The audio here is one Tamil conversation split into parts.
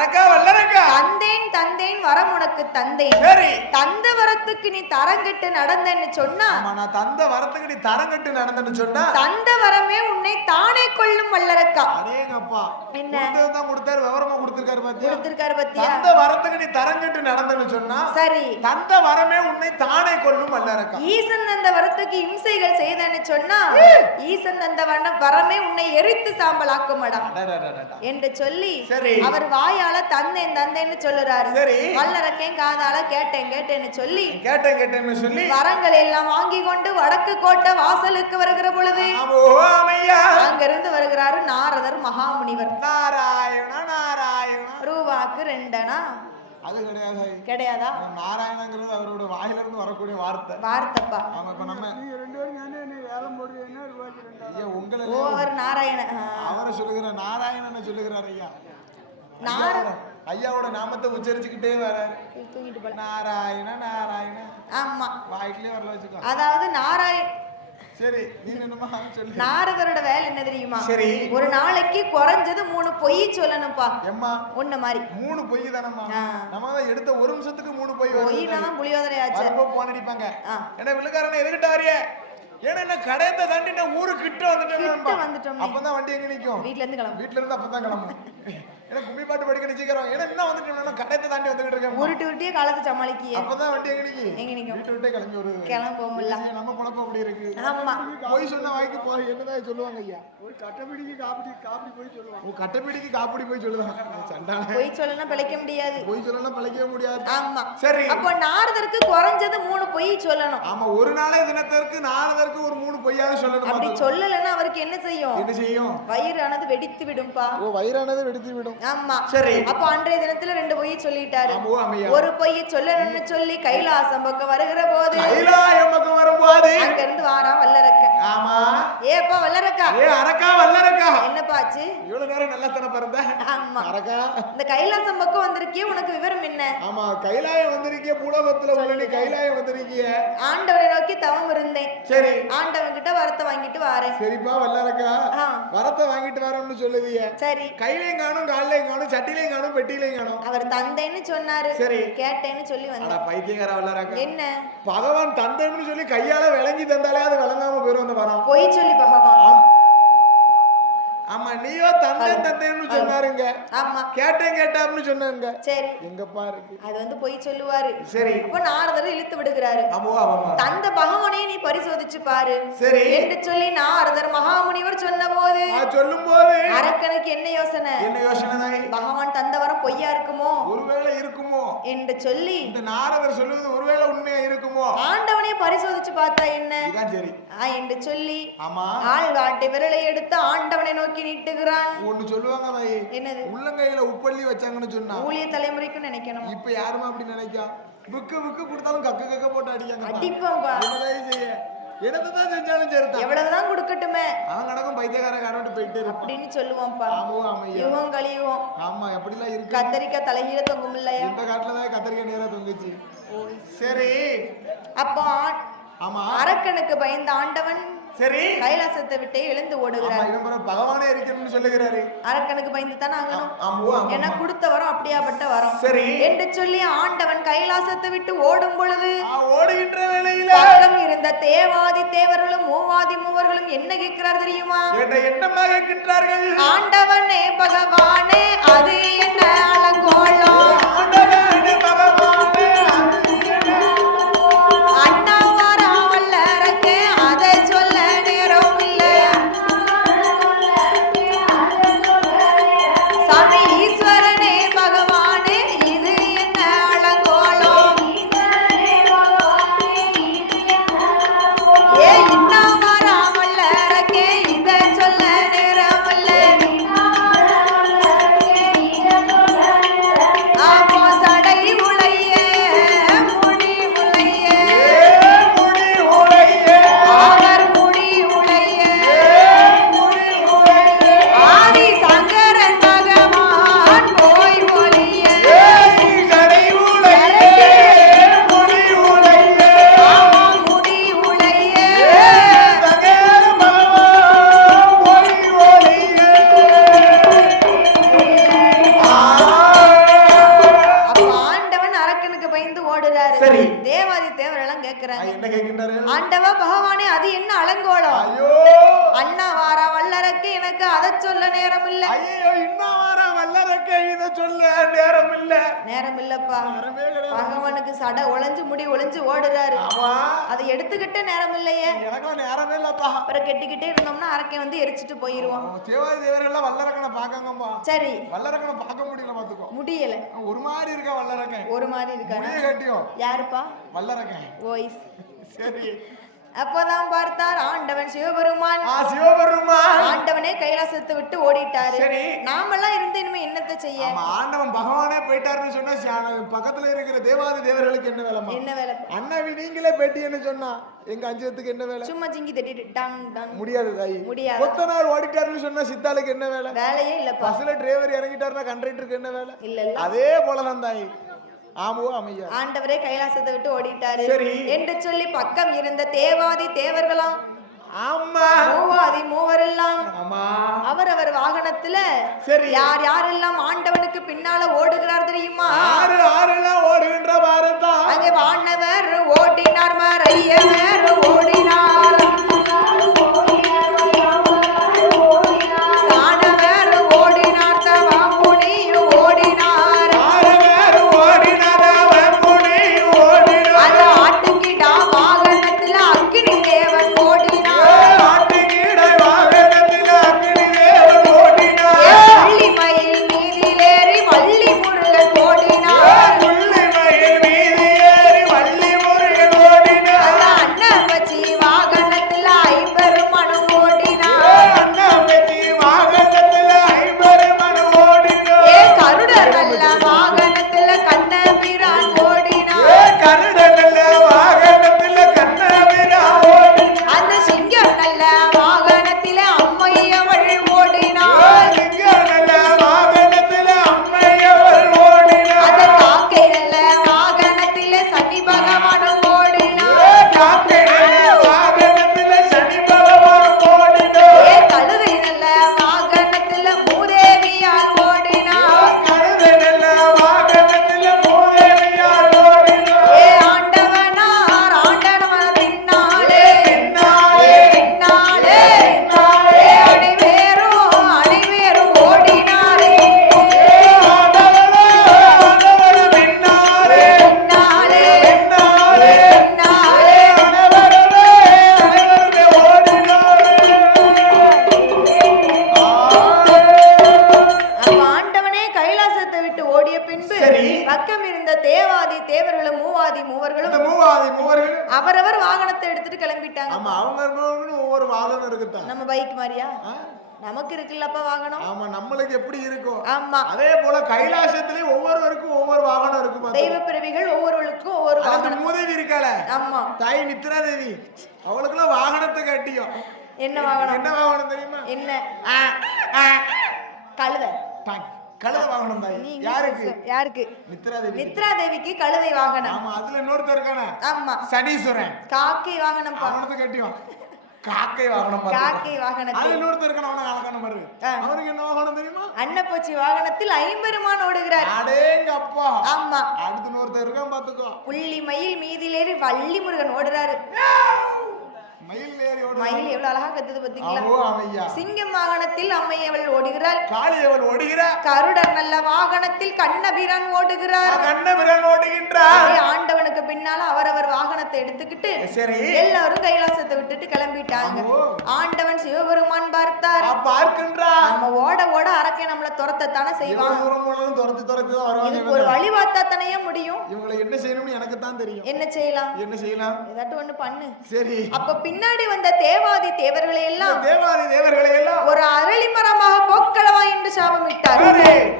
அரக்கா வல்லரக்கா தந்தேன் வரம் உனக்கு தந்தேன். சரி. தந்த வரத்துக்கு நீ தரங்கெட்டு நடந்தேன்னு சொன்னா நான் தந்த வரத்துக்கு நீ தரங்கட்டு நடந்தேன்னு சொன்னா தந்த வரமே உன்னை தானே கொள்ளும் வல்லரக்கா. அடேங்கப்பா. என்ன? கொடுத்ததுதான் கொடுத்தாரு விவரமா கொடுத்திருக்காரு பாத்தியா? கொடுத்திருக்காரு பத்தியா? தந்த வரத்துக்கு நீ தரங்கட்டு நடந்தேன்னு சொன்னா சரி. தந்த வரமே உன்னை தானே கொள்ளும் வல்லரக்கா. ஈசன் அந்த வரத்துக்கு இம்சைகள் செய்தேன்னு சொன்னா ஈசன் அந்த வன வரமே உன்னை எரித்து சாம்பலாக்குமடா. அடடடடடா. என்று சொல்லி. அவர் வாயால தந்தேன் தந்தேன்னு சொல்லுறாரு. சரி. வல்லரக்கேன் காதால கேட்டேன் கேட்டேன்னு சொல்லி கேட்டேன் கேட்டேன்னு சொல்லி வரங்கள் எல்லாம் வாங்கி கொண்டு வடக்கு கோட்டை வாசலுக்கு வருகிற பொழுது அங்கிருந்து வருகிறாரு நாரதர் மகாமுனிவர். நாராயண நாராயண. ரூபாக்கு ரெண்டனா? அது கிடையாது? கிடையாதா? நாராயணங்கிறது அவரோட வாயில இருந்து வரக்கூடிய வார்த்தை. வார்த்தைப்பா. ஆமா இப்ப நம்ம ஐயா உங்களை ஓ அவர் நாராயண. அவரை சொல்லுகிற நாராயணனை சொல்லுகிறார் ஐயா. நார- ஐயாவோட- நாமத்தை உச்சரிச்சுக்கிட்டே வராரு. தூங்கிட்டு போல. நாராயண நாராயண. ஆமா. வாய்க்கிலே வரல வச்சுக்கோ. அதாவது நாராயண சரி நீ என்னமா சொல்லு. நாரதரோட வேலை என்ன தெரியுமா? சரி. ஒரு நாளைக்கு குறைஞ்சது மூணு பொய் சொல்லணும்ப்பா. எம்மா உன்ன மாதிரி மூணு பொய் தானம்மா. நம்ம எடுத்த ஒரு நிமிஷத்துக்கு மூணு பொய் பொய்னா தான் புளியோதரை ஆச்சு. வரப்போ போன் அடிப்பாங்க. என்ன விழுக்காரன எதுக்கிட்ட வரிய ஏன்னா கடையத்தை தாண்டி ஊரு கிட்ட வந்துட்டேன் கிட்ட வந்துட்டோமே. அப்பதான் வண்டி எங்க நிக்கும்? வீட்ல இருந்து கிளம்பு வீட்ல இருந்து அப்பதான் கிளம்பும் ஏன்னா கும்மி பாட்டு படிக்க நிச்சயிக்கிறோம் ஏன்னா என்ன வந்துட்டேன் கடையத்தை தாண்டி வந்துகிட்டு இருக்கேன் உருட்டி உருட்டியே காலத்தை சமாளிக்கிய. அப்பதான் வண்டி எங்க நிக்கி எங்க நிக்கும்? வீட்டு விட்டே கிளம்பி வருது கிளம்பும்ல நம்ம குழப்பம் அப்படி இருக்கு ஆமா. போய் சொன்ன வாய்க்கு போய் என்னதான் சொல்லுவாங்க ஐயா? ஒரு கட்டப்பிடிக்கு காப்பி காப்பி போய் சொல்லுவாங்க. உன் கட்டைப்பிடிக்கு காப்பிடி போய் சொல்லுவாங்க. சண்டான பொய் சொல்லனா பிழைக்க முடியாது. போய் சொல்லலாம் பழைக்கவே முடியாது. ஆமா. சரி. அப்போ நாரதருக்கு குறைஞ்சது மூணு பொய் சொல்லணும். ஆமா ஒரு நாளே தினத்திற்கு நாலதற்கு ஒரு மூணு பொய்யாவது சொல்லணும் அப்படி. சொல்லலைன்னா அவருக்கு என்ன செய்யும்? என்ன செய்யும்? வயிறானது வெடித்து விடும்பா. ஓ வயிறானது வெடித்து விடும். ஆமா. சரி. அப்போ அன்றைய தினத்துல ரெண்டு பொய் சொல்லிட்டாரு. ஒரு பொய் சொல்லணும்னு சொல்லி கைலாசம் பக்கம் வருகிற போது கைலாயம் பக்கம் வரும்போது அங்க இருந்து வாரா வல்லரக்க. ஆமா. ஏப்பா வல்லரக்கா. ஏ அரக்கா வல்லரக்கா. என்னப்பாச்சு இவ்வளவு நேரம் நல்லா தானே பிறந்த. ஆமா. அரக்கா. இந்த கைலாசம் பக்கம் வந்திருக்கியே உனக்கு விவரம் என்ன? ஆமா கைலாயம் வந்திருக்கிய பூலோகத்துல உள்ள நீ கைலாயம் வந்திருக்கிய. ஆண்டவனை நோக்கி தவம் இருந்தேன். சரி. ஆண்டவன் கிட்ட வரத்தை வாங்கிட்டு வாரேன். சரிப்பா வல்லரக்கா. வரத்தை வாங்கிட்டு வரோம்னு சொல்லுதிய. சரி. கையிலையும் காணும் காலையும் காணும் சட்டிலையும் காணும் பெட்டிலையும் காணும். அவர் தந்தைன்னு சொன்னாரு. சரி. கேட்டேன்னு சொல்லி அட வந்தேன் பைத்தியக்கார வல்லரக்கா என்ன? பகவான் தந்தைன்னு சொல்லி கையால விளங்கி தந்தாலே அது விளங்காம போயிரும் அந்த வரம் பொய் சொல்லி பகவான். ஆம். நீயோ தந்தை தந்தைன்னு சொன்னாருங்க. ஆமா. கேட்டேன் கேட்டாப்னு சொன்னாங்க. சரி. எங்கப்பா இருக்கு. அது வந்து பொய் சொல்லுவாரு. சரி. அப்ப நாரதர் இழுத்து விடுகிறாரு. தந்த பகவானை நீ பரிசோதிச்சு பாரு. சரி. என்று சொல்லி நாரதர் மகாமுனிவர் சொன்ன போது சொல்லும் போது அரக்கனுக்கு என்ன யோசனை? என்ன யோசனை பகவான் தந்தவரம் பொய்யா இருக்குமோ? ஒருவேளை இருக்குமோ? என்று சொல்லி இந்த நாரதர் சொல்லுவது ஒருவேளை உண்மையா இருக்குமோ? ஆண்டவனை பரிசோதிச்சு பார்த்தா என்ன? சரி. என்று சொல்லி ஆமா. ஆள் விரலை எடுத்து ஆண்டவனை நோக்கி நீட்டுகிறான். ஒண்ணு சொல்லுவாங்க தாயி. என்னது? உள்ளங்கையில உப்பள்ளி வச்சாங்கன்னு சொன்னா. ஊழிய தலைமுறைக்கும் நினைக்கணும். இப்ப யாருமா அப்படி நினைக்கா? புக்கு புக்கு கொடுத்தாலும் கக்க கக்க போட்டு அடிக்காங்க அடிப்போம்பா. என்னதான் செஞ்சாலும் சரிதான். எவ்வளவுதான் கொடுக்கட்டுமே. அவன் கணக்கும் பைத்தியக்கார காரன்ட்டு போயிட்டே அப்படின்னு சொல்லுவோம்ப்பா ஆமோ ஆமையா யுவம் கழியுவோம். ஆமா எப்படிலாம் இருக்கு? கத்தரிக்காய் தலைகீழ தொங்கும் இல்லையா? இந்த காட்டுல தான் கத்திரிக்காய் நேரா தொங்குச்சு. சரி. அப்போ ஆமா. அரக்கனுக்கு பயந்த ஆண்டவன் சரி. கைலாசத்தை விட்டே எழுந்து ஓடுகிறார். இவன் பகவானே இருக்கணும்னு சொல்லுகிறாரு. அரக்கனுக்கு பயந்து தானே ஆகணும். ஏன்னா கொடுத்த வரம் அப்படியாப்பட்ட வரம். சரி. என்று சொல்லி ஆண்டவன் கைலாசத்தை விட்டு ஓடும் பொழுது ஓடுகின்ற வேளையில இருந்த தேவாதி தேவர்களும் மூவாதி மூவர்களும் என்ன கேட்கிறார் தெரியுமா? என்ன எண்ணமாக கேட்கின்றார்கள். ஆண்டவனே பகவானே அது என்ன அலங்கோலம்? பகவானுக்கு சடை ஒளிஞ்சு முடி ஒளிஞ்சு ஓடுறாரு. அதை எடுத்துக்கிட்ட நேரம் இல்லையே. நேரமே இல்லப்பா. அப்புறம் கெட்டிக்கிட்டே இருந்தோம்னா அரக்கை வந்து எரிச்சிட்டு போயிருவோம் தேவாதி தேவரெல்லாம் வல்லரக்கனை பார்க்கங்கம்மா. சரி. வல்லரக்கனை பார்க்க முடியல பாத்துக்கோ முடியல. ஒரு மாதிரி இருக்கா வல்லரக்கன்? ஒரு மாதிரி கட்டியும் யாருப்பா? வல்லரக்கன். ஓய்ஸ் சரி. அப்பதான் பார்த்தார் ஆண்டவன் சிவபெருமான். சிவபெருமான். ஆண்டவனே கைலாசத்தை விட்டு ஓடிட்டாரு. சரி. நாமெல்லாம் இருந்து இனிமே என்னத்தை செய்ய? ஆண்டவன் பகவானே போயிட்டாருன்னு சொன்னா பக்கத்துல இருக்கிற தேவாதி தேவர்களுக்கு என்ன வேலைமா என்ன வேலை? அண்ணாவி நீங்களே பேட்டின்னு சொன்னா எங்க அஞ்சத்துக்கு என்ன வேலை? சும்மா ஜிங்கி தட்டிட்டு டான் டான் முடியாது தாயி. முடியாது. கொத்தனார் ஓடிட்டாருன்னு சொன்னா சித்தாளுக்கு என்ன வேலை? வேலையே இல்லப்பா. பஸ்ல டிரைவர் இறங்கிட்டாருன்னா கண்டக்டருக்கு என்ன வேலை? இல்ல இல்ல. அதே போலதான் தாயி. ஆமோ அமையா. ஆண்டவரே கைலாசத்தை விட்டு ஓடிட்டாரு. என்று சொல்லி பக்கம் இருந்த தேவாதி தேவர்களாம். ஆமா. மூவாதி மூவரெல்லாம். ஆமா. அவரவர் வாகனத்துல சரி. யார் யாரெல்லாம் ஆண்டவனுக்கு பின்னால ஓடுகிறார் தெரியுமா? ஆறு ஆறுலாம் ஓடுகின்ற பாரதா அங்கே வானவர் ஓடினார் மறையவர் ஓடினார் அவரவர் வாகனத்தை எடுத்துட்டு கிளம்பிட்டாங்க. ஆமா அவங்க ஒவ்வொரு வாகனம் இருக்குதான் நம்ம பைக் மாதிரியா? நமக்கு இருக்குல்லப்பா வாகனம். ஆமா நம்மளுக்கு எப்படி இருக்கும்? ஆமா. அதே போல கைலாசத்திலயும் ஒவ்வொருவருக்கும் ஒவ்வொரு வாகனம் இருக்கும். தெய்வ பிறவிகள் ஒவ்வொருவருக்கும் ஒவ்வொரு வாகனம். மூதேவி இருக்கால ஆமா. தாய் நித்ரா தேவி அவளுக்குலாம் வாகனத்தை கட்டியும். என்ன வாகனம்? என்ன வாகனம் தெரியுமா? என்ன? கழுதை. கழுத வாகனம் நீங்க யாருக்கு யாருக்கு? நித்ரா தேவி நித்ரா தேவிக்கு கழுதை வாகனம் ஆமா அதுல இன்னொருத்தர் இருக்கானே? ஆமா. சனீஸ்வரன். காக்கை வாகனம் அவனத்தை கட்டியும். காக்கை வாகனம். காக்கை வாகனத்தில் அது இன்னொருத்தர் இருக்கான அவன கணக்கான பாரு ஆ. அவனுக்கு என்ன வாகனம் தெரியுமா? அன்னப்பூச்சி வாகனத்தில் ஐம்பெருமான் ஓடுகிறார். அடேங்க அப்பா ஆமா. அடுத்து இன்னொருத்தர் இருக்கான் பாத்துக்கோ. புள்ளி மயில் மீதிலேறி வள்ளி முருகன் ஓடுறாரு. மயில் எவ்வளவு அழகா கத்துது பாத்தீங்களா? சிங்கம் வாகனத்தில் அம்மையவள் ஓடுகிறாள். காளியவன் ஓடுகிற. கருடர் நல்ல வாகனத்தில் கண்ணபிரான் ஓடுகிறார். கண்ணபிரான் ஓடுகின்றார் ஆண்டவனுக்கு பின்னால அவரவர் வாகனத்தை எடுத்துக்கிட்டு சரி. எல்லாரும் கைலாசத்தை விட்டுட்டு கிளம்பிட்டாங்க. ஆண்டவன் சிவபெருமான் பார்த்தார். பார்க்கின்றார் நம்ம ஓட ஓட அரக்கை நம்மள துரத்தத்தானே போனாலும் துரத்தி துரத்தி இதுக்கு ஒரு. வழி பார்த்தா தானே முடியும்? இவங்களை என்ன செய்யணும்னு எனக்கு தான் தெரியும். என்ன செய்யலாம்? என்ன செய்யலாம்? ஏதாட்டும் ஒண்ணு பண்ணு. சரி. அப்ப பின்னாடி வந்த தேவாதி தேவர்களை எல்லாம் தேவாதி தேவர்களை எல்லாம் ஒரு அரளி மரமாக போக்களவா என்று சாபமிட்டார்.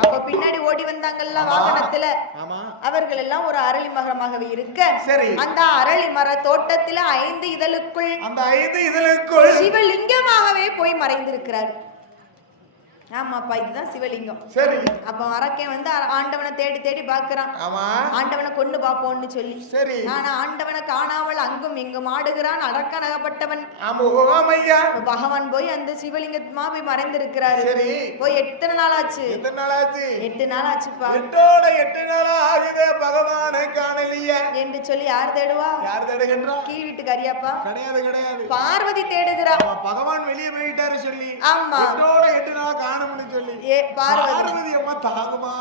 அப்ப பின்னாடி ஓடி வந்தாங்கல்ல வாகனத்துல? அவர்கள் எல்லாம் ஒரு அரளி மரமாகவே இருக்க. சரி. அந்த அரளி மர தோட்டத்துல ஐந்து இதழுக்குள் அந்த ஐந்து இதழுக்குள் சிவலிங்கமாகவே போய் மறைந்திருக்கிறார். ஆமாப்பா இதுதான் சிவலிங்கம். சரி. அப்ப அரக்கன் வந்து ஆண்டவனை தேடி தேடி பாக்குறான் ஆமா. ஆண்டவனை கொண்டு பாப்போம்னு சொல்லி. சரி. ஆனா ஆண்டவனை காணாமல் அங்கும் இங்கும் ஆடுகிறான் ஓமையா அப்ப பகவான் போய் அந்த சிவலிங்கமா போய் மறைந்திருக்கிறாரு. சரி. போய் எத்தனை நாள் ஆச்சு எத்தனை நாள் ஆச்சு எட்டு நாள் ஆச்சுப்பா எட்டோட எட்டு நாள் ஆகுது பகவானை காணலையே. என்று சொல்லி யார் தேடுவா? யார் தேடுகின்றா? கீழ் வீட்டு கரியாப்பா கிடையாது கிடையாது. பார்வதி தேடுகிறா. பகவான் வெளியே போயிட்டாரு சொல்லி. ஆமா. எட்டோட எட்டு நாள் சொல்லி பார்வதி அம்மா தாகமா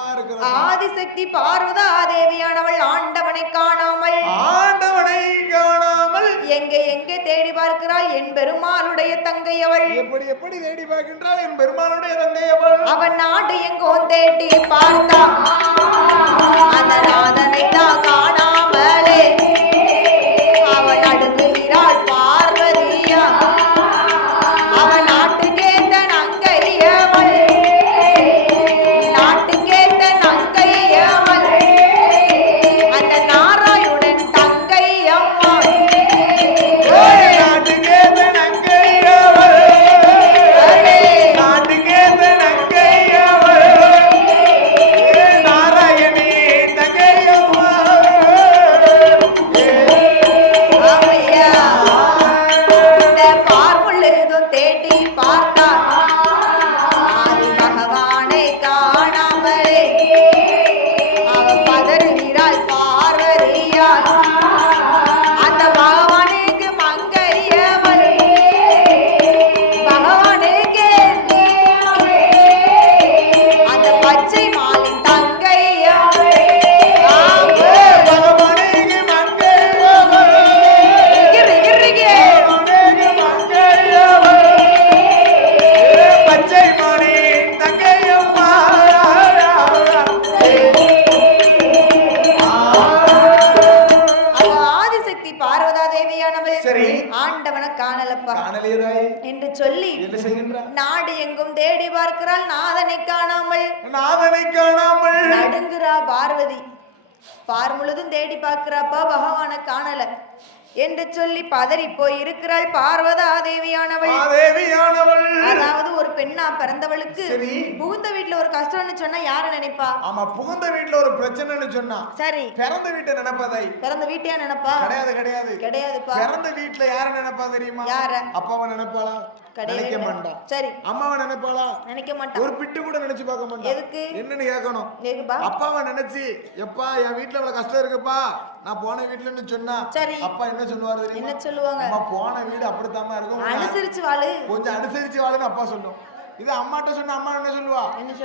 ஆதிசக்தி பார்வதா தேவியானவள் ஆண்டவனை காணாமல் ஆண்டவனை காணாமல் எங்கே எங்கே தேடி பார்க்கிறாள் என் பெருமாளுடைய தங்கை அவள் எப்படி எப்படி தேடி பார்க்கின்றாள் என் பெருமானுடைய தங்கை அவள் அவன் நாடு எங்கோ தேடி பார்த்தா அந்த நாதனை தான் காணாமலே பார் முழுதும் தேடி பார்க்குறப்ப பகவானை காணல. என்று சொல்லி பதறி போய் இருக்கிறாள் பார்வதா தேவியானவள் தேவியானவள் அதாவது ஒரு பெண்ணா பிறந்தவளுக்கு. புகுந்த வீட்டுல ஒரு கஷ்டம்னு சொன்னா யார நினைப்பா? ஆமா புகுந்த வீட்டுல ஒரு பிரச்சனைன்னு சொன்னா சரி. பிறந்த வீட்டை நினைப்பதை. பிறந்த வீட்டையா நினைப்பா? கிடையாது கிடையாது. கிடையாதுப்பா. பிறந்த வீட்டுல யார நினைப்பா தெரியுமா? யார? அப்பாவை நினைப்பாளா? நினைக்க கிடையாது. மாட்டா. சரி. அம்மாவை நினைப்பாளா? நினைக்க மாட்டான் ஒரு பிட்டு கூட நினைச்சு பார்க்க மாட்டா. எதுக்கு? என்னன்னு கேட்கணும். அப்பாவை நினைச்சு எப்பா என் வீட்டுல இவ்வளவு கஷ்டம் இருக்குப்பா நான் போன வீட்டுலன்னு சொன்னா சரி. அப்பா என்ன சொல்லுவாரு என்ன சொல்லுவாங்க? அம்மா போன வீடு அப்படித்தாம்மா இருக்கும். அனுசரிச்சு வாழு. கொஞ்சம் அனுசரிச்சு வாழுன்னு அப்பா சொல்லும். இது அம்மாட்ட சொன்ன அம்மா என்ன சொல்லுவா?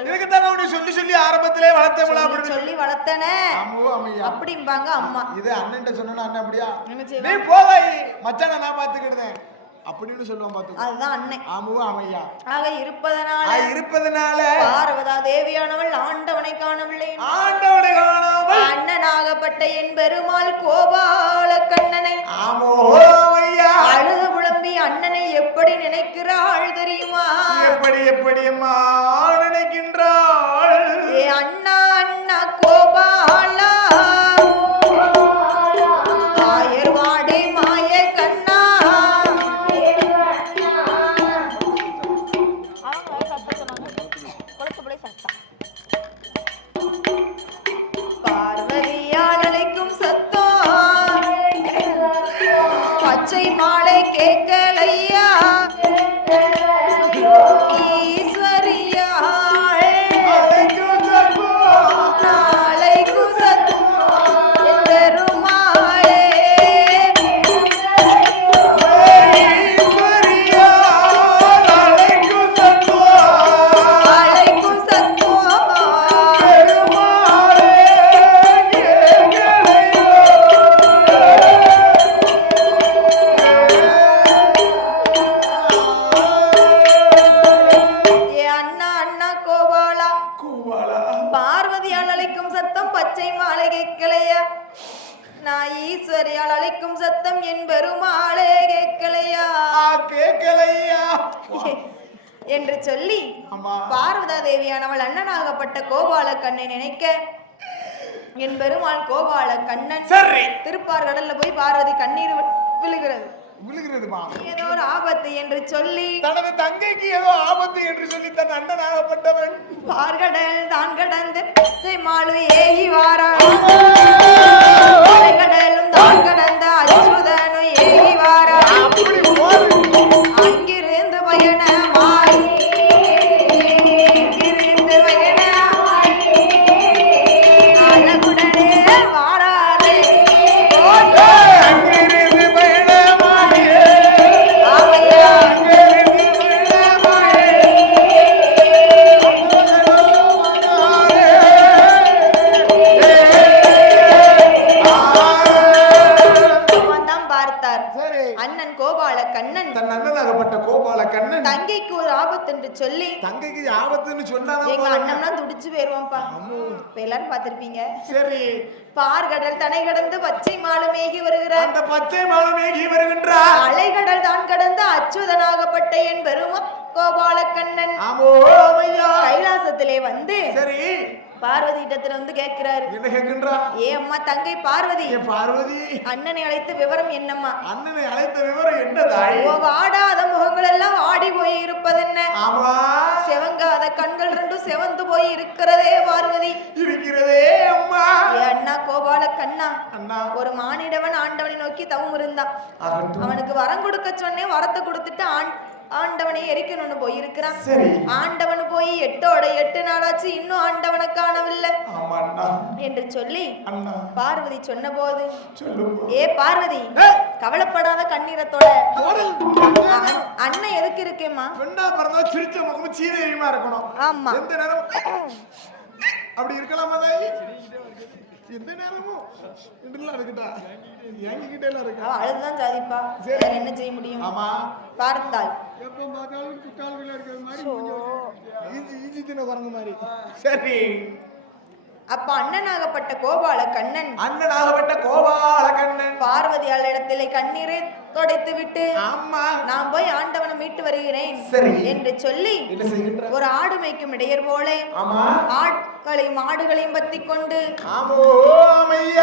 இதுக்கு தானே உன்னை சொல்லி சொல்லி ஆரம்பத்திலே வளர்த்தவளா அப்படின்னு. சொல்லி வளர்த்தனே. அம்மாவோ அம்மையா? அப்படிம்பாங்க அம்மா. இது அண்ணன்ட்ட சொன்னா அண்ணன் அப்படியா? நீ போவாய் மச்சான நான் பாத்துக்கிடுதேன் அப்படின்னு சொல்லுவான் பாத்துக்கோ அதுதான் அன்னை. ஆமாவோ அம்மையா ஆக இருப்பதனால இருப்பதனால பார்வதா தேவியானவள் ஆண்டவனை காணவில்லை ஆண்டவனை காணாமல் அண்ணனாகப்பட்ட என் பெருமாள் கோபால கண்ணனை ஆமோ ஐயா அழுது புலம்பி அண்ணனை எப்படி நினைக்கிறாள் தெரியுமா? எப்படி எப்படி அம்மா நினைக்கின்றாள் நான் ஈஸ்வரியால் அழைக்கும் சத்தம் என் பெருமாளே கேட்கலையா? என்று சொல்லி. பார்வதா தேவியானவள் அண்ணனாகப்பட்ட கோபால கண்ணை நினைக்க என் பெருமாள் கோபால கண்ணன் திருப்பார் கடல்ல போய் பார்வதி கண்ணீர் விழுகிறது. விழுகிறதுமா? ஏதோ ஒரு ஆபத்து என்று சொல்லி தனது தங்கைக்கு ஏதோ ஆபத்து என்று சொல்லி தன் அண்ணனாகப்பட்டவன். பார்கடல் தான் கடந்து மாலு ஏகி வாரா கடலும் தான் கடந்த எல்லாரும் பார்த்திருப்பீங்க. சரி. பார்கடல் தனை கடந்து பச்சை மாலு மேகி வருகிறார். அந்த பச்சை மாதமேகி வருகின்றார். அலைகடல் தான் கடந்து அச்சுதனாகப்பட்ட என் பெருமா கோபாலக்கண்ணன். கைலாசத்திலே வந்து சரி. பார்வதி இடத்துல வந்து கேட்கிறாரு. என்ன கேட்கின்றா? ஏ அம்மா தங்கை பார்வதி. பார்வதி. அண்ணனை அழைத்த விவரம் என்னம்மா? அண்ணனை அழைத்த விவரம் என்ன தாய் ஓ வாடாத முகங்கள் எல்லாம் ஆடி போய் இருப்பதென்ன ஆமா. செவங்காத கண்கள் ரெண்டும் செவந்து போய் இருக்கிறதே கண்ணா. ஒரு மானிடவன் ஆண்டவனை நோக்கி தவம் இருந்தான். அவனுக்கு வரம் கொடுக்க சொன்னேன் வரத்தை கொடுத்துட்டு ஆண் ஆண்டவனை எரிக்கணும்னு போயிருக்கிறான் சரி. ஆண்டவன் போய் எட்டோட எட்டு நாளாச்சு இன்னும் ஆண்டவனை காணவில்லை. என்று சொல்லி பார்வதி சொன்னபோது சொல்லு ஏ பார்வதி. கவலைப்படாத கண்ணீரத்தோட. அண்ணன்- எதுக்கு இருக்கேம்மா? சிரிச்ச முகமும் சீதையுமா இருக்கணும். ஆமா. எந்த நேரம்? அப்படி இருக்கலாமா எந்த நேரமும் இப்படிலாம் இருக்கட்டா? எங்ககிட்ட எல்லாம் இருக்கா? அவ அழுதுதான் சாதிப்பா சரி. வேற என்ன செய்ய முடியும்? ஆமா. பார்த்தாள் எப்போ பார்த்தாலும் குட்டாள்கள் இருக்கிற மாதிரி. ஈஜி ஈஜி தின குரங்கு மாதிரி. சரி. அப்ப அண்ணனாகப்பட்ட கோபால கண்ணன் அண்ணனாகப்பட்ட கோபால கண்ணன் பார்வதியால் இடத்திலே கண்ணீரை துடைத்து விட்டு ஆமா. நான் போய் ஆண்டவனை மீட்டு வருகிறேன். என்று சொல்லி ஒரு ஆடு மேய்க்கும் இடையர் போல ஆமா. ஆட்களையும் மாடுகளையும் பத்தி கொண்டு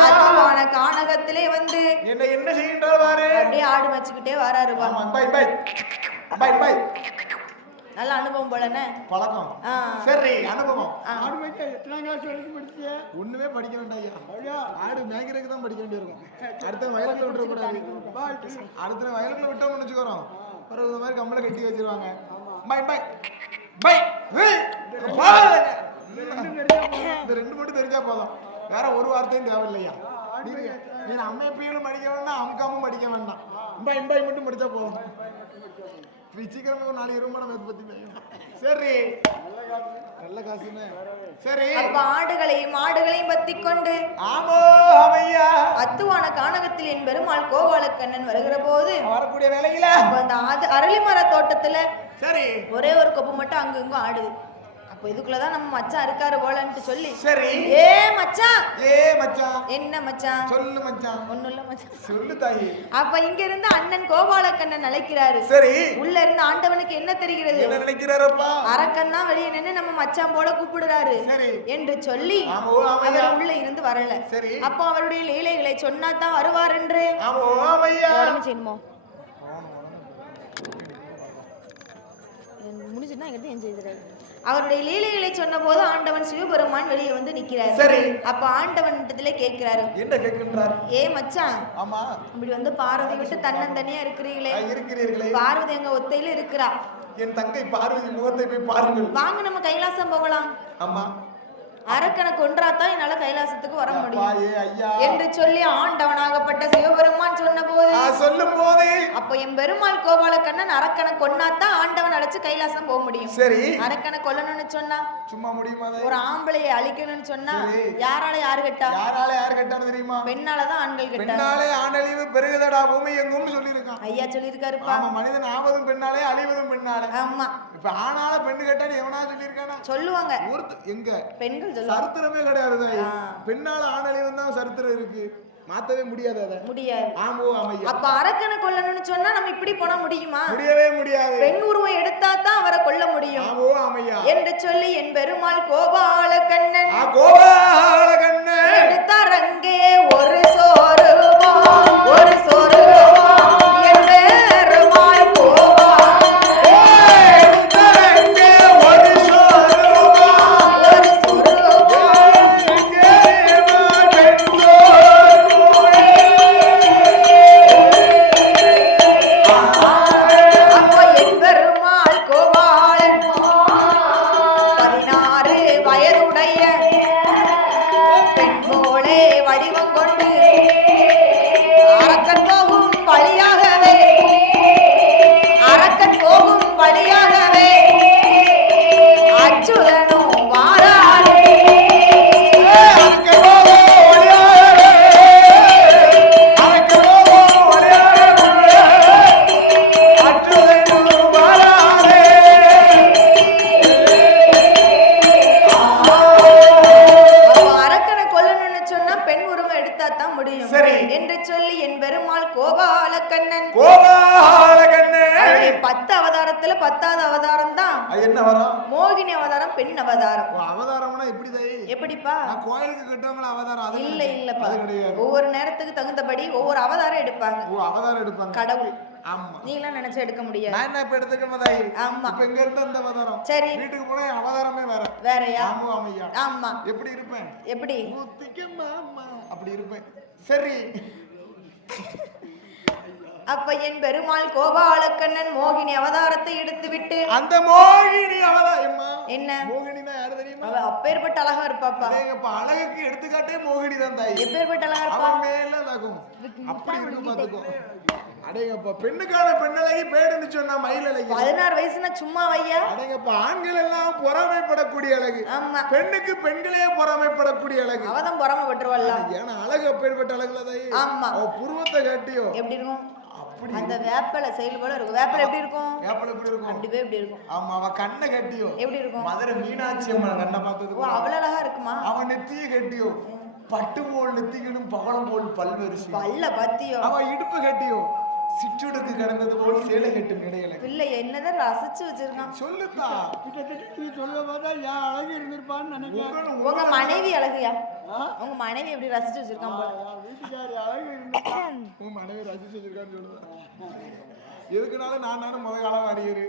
அதுவான கானகத்திலே வந்து என்ன என்ன செய்கின்றார் அப்படியே ஆடு மேய்ச்சிக்கிட்டே வராருப்பா ஆமா பை பை பை பை நல்ல அனுபவம் போலன்னு பழக்கம். ஆ. சரி அனுபவம். ஆடு மேய்க்க எத்தனாம் கிளாஸ் வரைக்கும் படிச்சிய? ஒண்ணுமே படிக்க வேண்டாம் ஐயா. ஐயா ஆடு மேய்க்கிறதுக்கு தான் படிக்க வேண்டியிருக்கும். அடுத்த வயலுக்குள்ள விட்டுறக்கூடாது. அடுத்த வயலுக்குள்ள விட்டோம்னு வச்சுக்கிறோம். பிறகு இந்த மாதிரி கம்மலை கட்டி வச்சிருவாங்க. Bye bye. பை. இந்த ரெண்டு மட்டும் தெரிஞ்சா போதும். வேற ஒரு வார்த்தையும் தேவையில்லையா? நீ அமைப்பியலும் படிக்க வேண்டாம் அமுக்காமும் படிக்க வேண்டாம். பை பை மட்டும் படிச்சா போதும். சீக்கிரமே ஒரு நாலு இருமணம் வேத்து பத்தி பேசணும். சரி. நல்ல காசுன்னு சரி. அப்ப ஆடுகளையும் மாடுகளையும் பத்தி கொண்டு ஆமோ அவையா அத்துவான கானகத்தில் என் பெருமாள் கோபாலக்கண்ணன் வருகிற போது வரக்கூடிய வேலையில. அந்த அரளிமர தோட்டத்துல சரி. ஒரே ஒரு கொப்பு மட்டும் அங்கங்கும் ஆடுது. அப்ப இதுக்குள்ளதான் நம்ம மச்சான் இருக்காரு போலன்ட்டு சொல்லி. சரி. ஏ மச்சான். ஏ மச்சான். என்ன மச்சான்? சொல்லு மச்சான். ஒண்ணும் இல்ல மச்சான். சொல்லு தாயி. அப்ப இங்க இருந்து அண்ணன் கோபாலக்கண்ணன் அழைக்கிறாரு. சரி. உள்ள இருந்து ஆண்டவனுக்கு என்ன தெரிகிறது? என்ன நினைக்கிறாரப்பா? அரக்கன் தான் வெளியே நின்னு நம்ம மச்சான் போல கூப்பிடுறாரு. சரி. என்று சொல்லி அவர் உள்ள இருந்து வரல. சரி. அப்போ அவருடைய லீலைகளை சொன்னா தான் வருவார் என்று. செய்யணுமோ முடிஞ்சுன்னா எடுத்து என் செய்கிறாரு அவருடைய லீலைகளை சொன்னபோது ஆண்டவன் சிவபெருமான் வெளியே வந்து நிக்கிறாரு சரி. அப்ப ஆண்டவன் இடத்துல கேட்கிறாரு. என்ன கேட்கின்றார்? ஏ மச்சான் ஆமா. இப்படி வந்து பார்வதி விட்டு தன்னந்தனியா இருக்கிறீங்களே இருக்கிறீர்களே. பார்வதி எங்க ஒத்தையில இருக்கிறா. என் தங்கை பார்வதி முகத்தை போய் பாருங்கள். வாங்க நம்ம கைலாசம் போகலாம். ஆமா. அரக்கனை கொன்றாதான் என்னால கைலாசத்துக்கு வர முடியும். என்று சொல்லி ஆண்டவனாகப்பட்ட சிவபெருமான் சொன்னபோது ஆ, சொல்லும் போது அப்போ என் பெருமாள் கோபாலக்கண்ணன் அரக்கனை கொன்னாதான் ஆண்டவன் அழைச்சு கைலாசம் போக முடியும். சரி. அரக்கனை கொல்லணும்னு சொன்னா சும்மா முடியுமா? ஒரு ஆம்பளையை அழிக்கணும்னு சொன்னா. யாரால யாரு கெட்டா? யாரால யார் கட்டானு தெரியுமா? பெண்ணாலதான் ஆண்கள் கெட்டா. பெண்ணாலே ஆணழிவு பெருகுதடா பூமி எங்கும் சொல்லியிருக்கான். ஐயா சொல்லியிருக்காருப்பா. மனிதன் ஆவதும் பெண்ணாலே அழிவதும் பெண்ணாலே. ஆமா. இப்ப ஆணால பெண்ணு கேட்டான்னு எவனா சொல்லியிருக்கானா? சொல்லுவாங்க. ஒருத்த எங்க? பெண்கள் சரித்திரமே கிடையாது. பெண்ணால ஆணழிவன் தான் சரித்திரம் இருக்கு. மாத்தவே முடியாது அதை. முடியாது. ஆமோ அமையா. அப்ப அரக்கனை கொல்லணும்னு சொன்னா நம்ம இப்படி போனா முடியுமா? முடியவே முடியாது. பெண் உருவம் எடுத்தா தான் அவரை கொல்ல முடியும். ஆமோ அமையா. என்று சொல்லி என் பெருமாள் கோபாலக்கண்ணன் ஆ கோபால வரும் மோகினி அவதாரம் பெண் அவதாரம். அவதாரம்னா எப்படி தாயி எப்படிப்பா கோயிலுக்கு கட்டவங்கள அவதாரம்? அது இல்ல. இல்லப்பா. ஒவ்வொரு நேரத்துக்கு தகுந்தபடி ஒவ்வொரு அவதாரம் எடுப்பாங்க. ஓ அவதாரம் எடுப்பாங்க. கடவுள். ஆமா. நீ எல்லாம் நினைச்சு எடுக்க முடியாது. நான் என்ன இப்ப எடுத்துக்கணும் தாயி ஆமா. இப்ப இங்க இருந்து அந்த அவதாரம்? சரி. வீட்டுக்கு போனா அவதாரமே வேற. வேறயா? ஆமா ஆமையா ஆமா. எப்படி இருப்பேன்? எப்படி? ஊத்திக்க மாமா. அப்படி இருப்பேன். சரி. அப்ப என் பெருமாள் கோபாலக்கண்ணன் மோகினி அவதாரத்தை எடுத்துவிட்டு அந்த மோகினி அவதாரம்மா என்ன? மோகினினா யாரு தெரியுமா? அவ அப்பேற்பட்ட அழகா இருப்பாப்பா. அடேங்கப்பா, அழகுக்கு எடுத்துக்காட்டே மோகினி தான் தாய். எப்பேற்பட்ட அழகா இருப்பா? மேல அழகும் அப்படி இருக்கு பாத்துக்கோ அடேங்கப்பா பெண்ணுக்கான பெண்ணழகி பேடுன்னு சொன்னா மயில் அழகி. பதினாறு வயசுனா சும்மா வையா? அடேங்கப்பா ஆண்கள் எல்லாம் பொறாமைப்படக்கூடிய அழகு. ஆமா. பெண்ணுக்கு பெண்களே பொறாமைப்படக்கூடிய அழகு. அவதான் பொறாம பட்டுருவல்ல ஏன்னா அழகு அப்பேற்பட்ட அழகுல தாய். ஆமா. அவ புருவத்தை காட்டியோ. எப்படி இருக்கும்? அந்த வேப்பிலை செயல் போல இருக்கும். வேப்பிலை எப்படி இருக்கும்? ஏப்பல எப்படி இருக்கும்? அப்படி போய் எப்படி இருக்கும். ஆமா அவ கண்ணை கட்டியோ? எப்படி இருக்கும்? மதுரை மீனாட்சி அம்மன் கண்ணை பார்த்தது ஓ அவ்வளவு அழகா இருக்குமா? அவன் நெத்திய கட்டியோ? பட்டு போல் நெத்திகளும் பவளம் போல் பல்வரிசை பல்ல பத்தியோ? அவன் இடுப்பு கட்டியோ? சிற்றுடுக்கு கிடந்தது போல் சேலை கட்டும் இடையில. பிள்ளை என்னதான் ரசிச்சு வச்சிருக்கான். சொல்லுத்தா கிட்டத்தட்ட நீ சொல்ல பார்த்தா என் அழகு இருந்திருப்பான்னு நினைக்கிறேன். உங்க மனைவி அழகுயா? உங்க மனைவி எப்படி ரசிச்சு வச்சிருக்கான் போல? வீட்டுக்காரி அழகு உன் மனைவி ரசிச்சு வச்சிருக்கான்னு சொல்லுதா எதுக்குனாலும் நான் நானும் முத காலம் அறியரு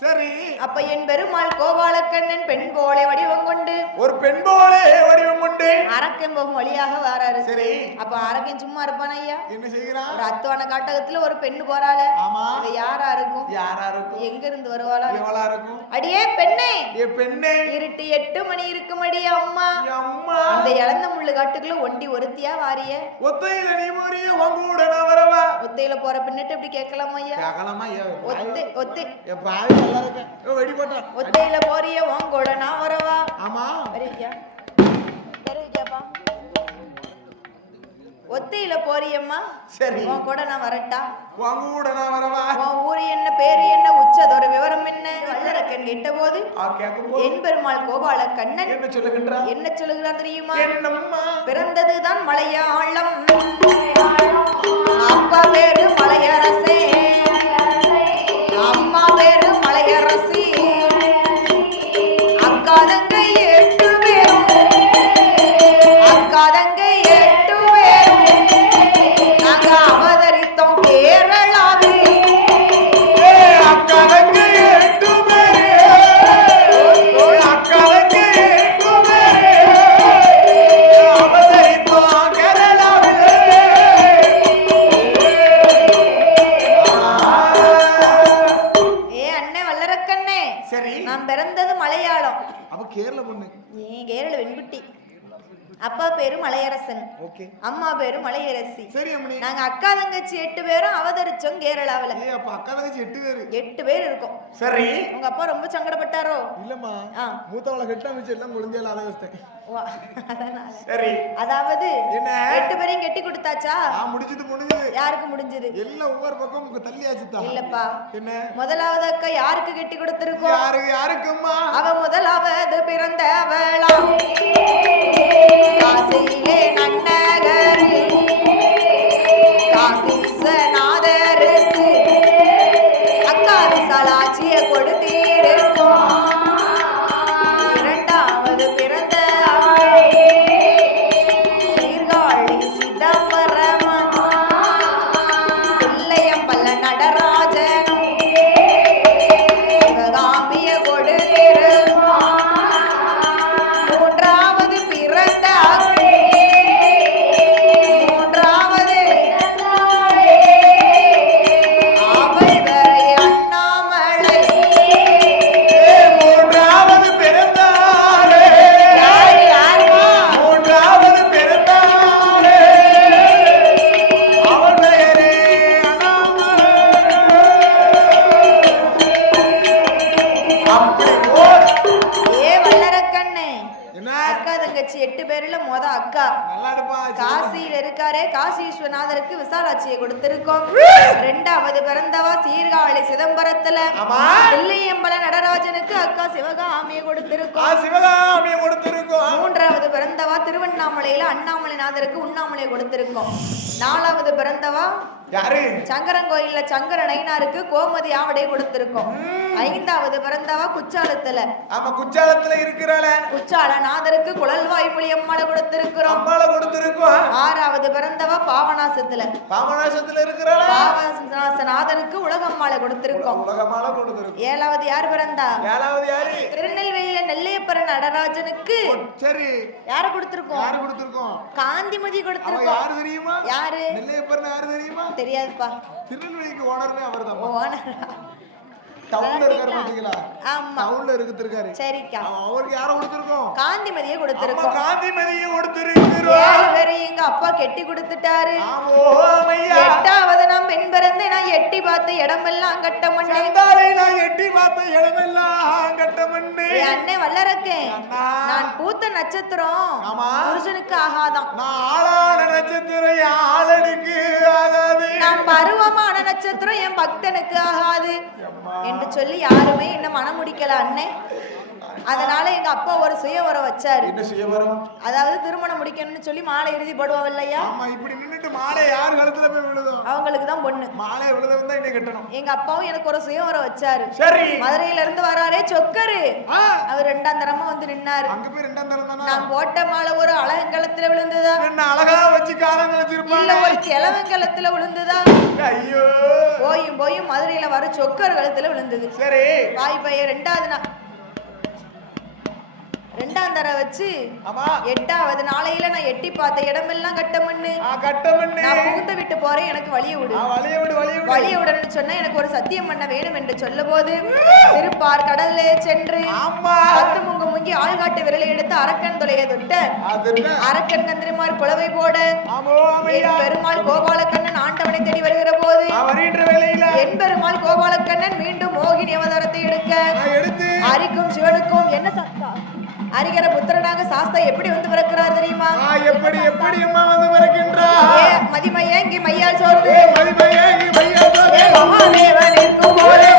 சரி. அப்ப என் பெருமாள் கோபாலக்கண்ணன் பெண் போல வடிவம் கொண்டு ஒரு பெண் போலே வடிவம் கொண்டு அரக்கன் போகும் வழியாக வாராரு. சரி. அப்ப அரக்கன் சும்மா இருப்பான் ஐயா. என்ன செய்கிறான் ஒரு அத்துவான காட்டகத்துல ஒரு பெண்ணு போறாள. ஆமா. அவ யாரா இருக்கும்? யாரா இருக்கும்? எங்க இருந்து வருவாளா? எவளா இருக்கும்? அடியே பெண்ணே. ஏ பெண்ணே. இருட்டு எட்டு மணி இருக்குமடி அம்மா. என் அம்மா. அந்த இழந்த முள்ளு காட்டுக்குள்ள ஒண்டி ஒருத்தியா வாரிய. ஒத்தையில நீ போறிய உன் கூட நான் வரவா ஒத்தையில போற பின்னிட்டு இப்படி கேட்கலாமா ஐயா? கேட்கலாமா ஒத்தை ஒத்தை. என் பாவி நல்லா இருக்கேன் வெடி போட்டான் ஒத்தையில போறிய உன் கூட நான் வரவா ஆமா. வருவியா வருவியாப்பா ஒத்தையில போறியம்மா? சரி. உன் கூட நான் வரட்டா? உன் கூட நான் வரவா உன் ஊரு என்ன பேரு என்ன உச்சதோட விவரம் என்ன? வல்லரக்கன் கேட்ட போது என் பெருமாள் கோபால கண்ணன் என்ன சொல்லுகின்றா என்ன சொல்லுகிறார் தெரியுமா? பிறந்ததுதான் மலையாளம். அப்பா பேரு மலையரசே. மலையரசி சரி அம்மணி நாங்க அக்கா தங்கச்சி எட்டு பேரும் அவதரிச்சோம் கேரளாவுல ஏ அப்ப அக்கா தங்கச்சி எட்டு பேரு எட்டு பேர் இருக்கோம் சரி உங்க அப்பா ரொம்ப சங்கடப்பட்டாரோ இல்லம்மா. மூத்தவளை கட்ட அமைச்சு எல்லாம் குழந்தையால அதனால சரி அதாவது என்ன? எட்டு பேரையும் கெட்டி கொடுத்தாச்சா நான் முடிச்சது முடிஞ்சது யாருக்கு முடிஞ்சது எல்லாம் ஒவ்வொரு பக்கம் தள்ளியாச்சு தான் இல்லப்பா என்ன முதலாவது அக்கா யாருக்கு கெட்டி கொடுத்திருக்கோம் யாரு யாருக்கும்மா அவ முதலாவது பிறந்தவளாம் காசியிலே நன்னகரே. காசி அண்ணாமலைநாதருக்கு உண்ணாமலை கொடுத்திருக்கோம். நாலாவது பிறந்தவா? யாரு? சங்கரங்கோயில்ல சங்கர நயினாருக்கு கோமதி ஆவடை கொடுத்திருக்கோம். ஐந்தாவது பிறந்தவா? குச்சாலத்துல ஆமா குச்சாலத்துல இருக்கிறாள. குச்சால நாதருக்கு குழல் வாய்மொழி அம்மாளை கொடுத்திருக்கிறோம். அம்மால கொடுத்திருக்கோம். ஆறாவது பிறந்தவா? பாவனாசத்துல. பாமநாசத்துல இருக்கிறாள. பாவநாசநாதருக்கு உலகம்மாளை கொடுத்திருக்கோம். உலகமால கொடுத்திருக்கோம். ஏழாவது யார் பிறந்தா? ஏழாவது யாரு? திருநெல்வேலியில நெல்லையப்பர நடராஜனுக்கு சரி. யார கொடுத்திருக்கோம்? யாரு கொடுத்திருக்கோம்? காந்திமதி கொடுத்திருக்கோம். யாரு தெரியுமா? யாரு? நெல்லையப்பர்னு யாரு தெரியுமா? தெரியாதுப்பா. திருநெல்வேலிக்கு ஓனர்னே அவர்தான் ஓ ஆனா- டவுன்ல இருக்காரு பாத்தீங்களா? ஆமா. டவுன்ல இருக்காரு சரிக்கா. அவருக்கு யார கொடுத்திருக்கோம்? காந்திமதியை கொடுத்திருக்கோம். கொடுத்திருக்கிறோம். எங்க அப்பா கெட்டி கொடுத்துட்டாரு. எட்டாவது நான் பெண் பிறந்து நான் எட்டி பார்த்த இடமெல்லாம் கட்ட மண்ணே. நான் எட்டி பார்த்த இடமெல்லாம் கட்டமண்ணு என் அண்ணன் வல்லரக்கேன் அண்ணா. நான் பூத்த நட்சத்திரம். புருஷனுக்கு ஆகாதான் நான் ஆளான நட்சத்திரம் ஆளனுக்கு ஆகாது. நான் பருவமான நட்சத்திரம் என் பக்தனுக்கு ஆகாது. என்று சொல்லி யாருமே என்ன மனம் முடிக்கல அண்ணன் அதனால எங்க அப்பா ஒரு சுயவரம் வச்சாரு. என்ன செய்ய வரும் அதாவது திருமணம் முடிக்கணும்னு சொல்லி மாலை எழுதி போடுவாங்க இல்லையா ஆமா இப்படி நின்னுட்டு மாலை யார் கழுத்துல போய் விழுதும்? அவங்களுக்கு தான் பொண்ணு. மாலை விழுதவன் தான் என்ன கட்டணும். எங்க அப்பாவும் எனக்கு ஒரு சுயவரம் வச்சாரு. சரி. மதுரையில இருந்து வராரே சொக்கரு. அவர் ரெண்டாம் தரமா வந்து நின்னாரு. அங்க போய் ரெண்டாம் தரம் தானா? நான் போட்ட மாலை ஒரு அழகங்கலத்துல விழுந்ததா? என்ன அழகா வச்சு காலம் இல்ல கழிச்சிருப்பாங்க ஒரு கிழவங்கலத்துல விழுந்ததா? ஐயோ. போயும் போயும் மதுரையில வர சொக்கர் கழுத்துல விழுந்தது. சரி. வாய் பைய ரெண்டாவது நாள் ரெண்டாம் தர வச்சு எட்டாவது நாளையில நான் எட்டி பார்த்த இடமெல்லாம் கட்ட மண்ணு. ஆ கட்டமண்ணு நான் புகுந்த விட்டு போறேன் எனக்கு வழிய விடு. வழிய விடு வழிய விடு. வழிய விடணும்னு சொன்னா எனக்கு ஒரு சத்தியம் பண்ண வேணும் என்று சொல்ல போது திருப்பார் கடல்லே சென்று ஆமா. பத்து முங்க முங்கி ஆள்காட்டு விரலை எடுத்து அரக்கன் தொலைய தொட்ட அரக்கன் கந்திரிமார் குளவை போட பெருமாள் கோபாலக்கண்ணன் ஆண்டவனை தேடி வருகிற போது என் பெருமாள் கோபாலக்கண்ணன் மீண்டும் மோகினி அவதாரத்தை எடுக்க ஹரிக்கும் சிவனுக்கும் என்ன சத்தா அரிகர புத்திரனாக சாஸ்தா எப்படி வந்து பிறக்கிறார் தெரியுமா? எப்படி எப்படி அம்மா வந்து பிறக்கின்றார் மதிமை ஏங்கி மையால் சோறு மதிமை ஏங்கி மையால் சோறுது மகாதேவன் இருக்கும் போதே